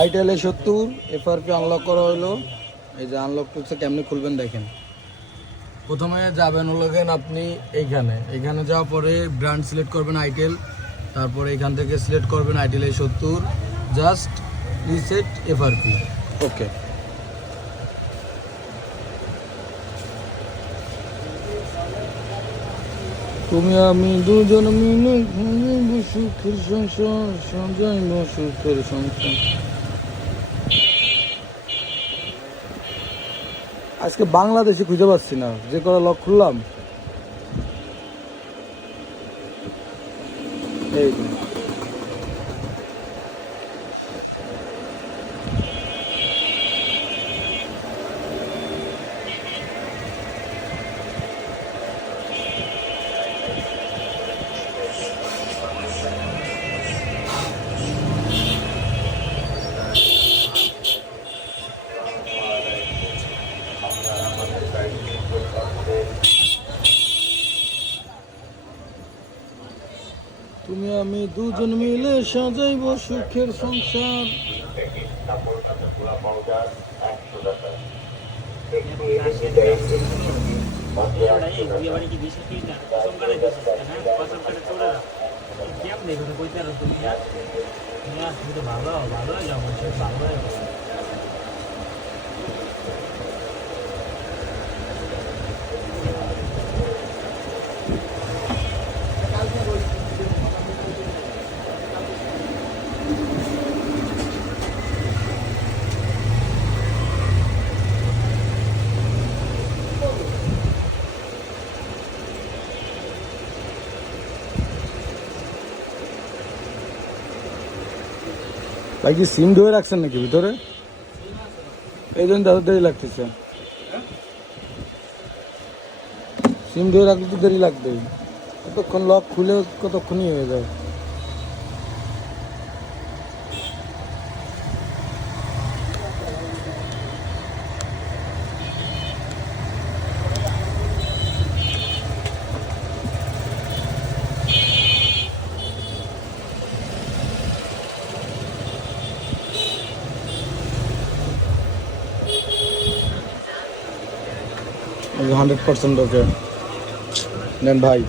Itel A70 FRP unlock করা হলো। এই যে আনলক টুলসে কেমনি খুলবেন দেখেন। প্রথমে যাবেন হলেন আপনি এইখানে যাওয়ার পরে ব্র্যান্ড সিলেক্ট করবেন আইটেল, তারপরে এখান থেকে সিলেক্ট করবেন itel A70, just reset FRP। ওকে, তুমি আমি দুজন মিলে সুখের সংসার সাজাইব সুখের সংসার। আজকে বাংলাদেশে খুঁজে পাচ্ছি না, যে কটা লক খুললাম এই যে। তুমি আমি দুজন মিলে সাজাইব সুখের সংসার। ভাই কি সিম ধরে রাখছেন নাকি ভিতরে? এই জন্য তাদের দেরি লাগতেছে। সিম ধরে রাখলে তো দেরি লাগবেই, কতক্ষণ লক খুলে কতক্ষণই হয়ে যায়। এই 100% ওকে নেন ভাই।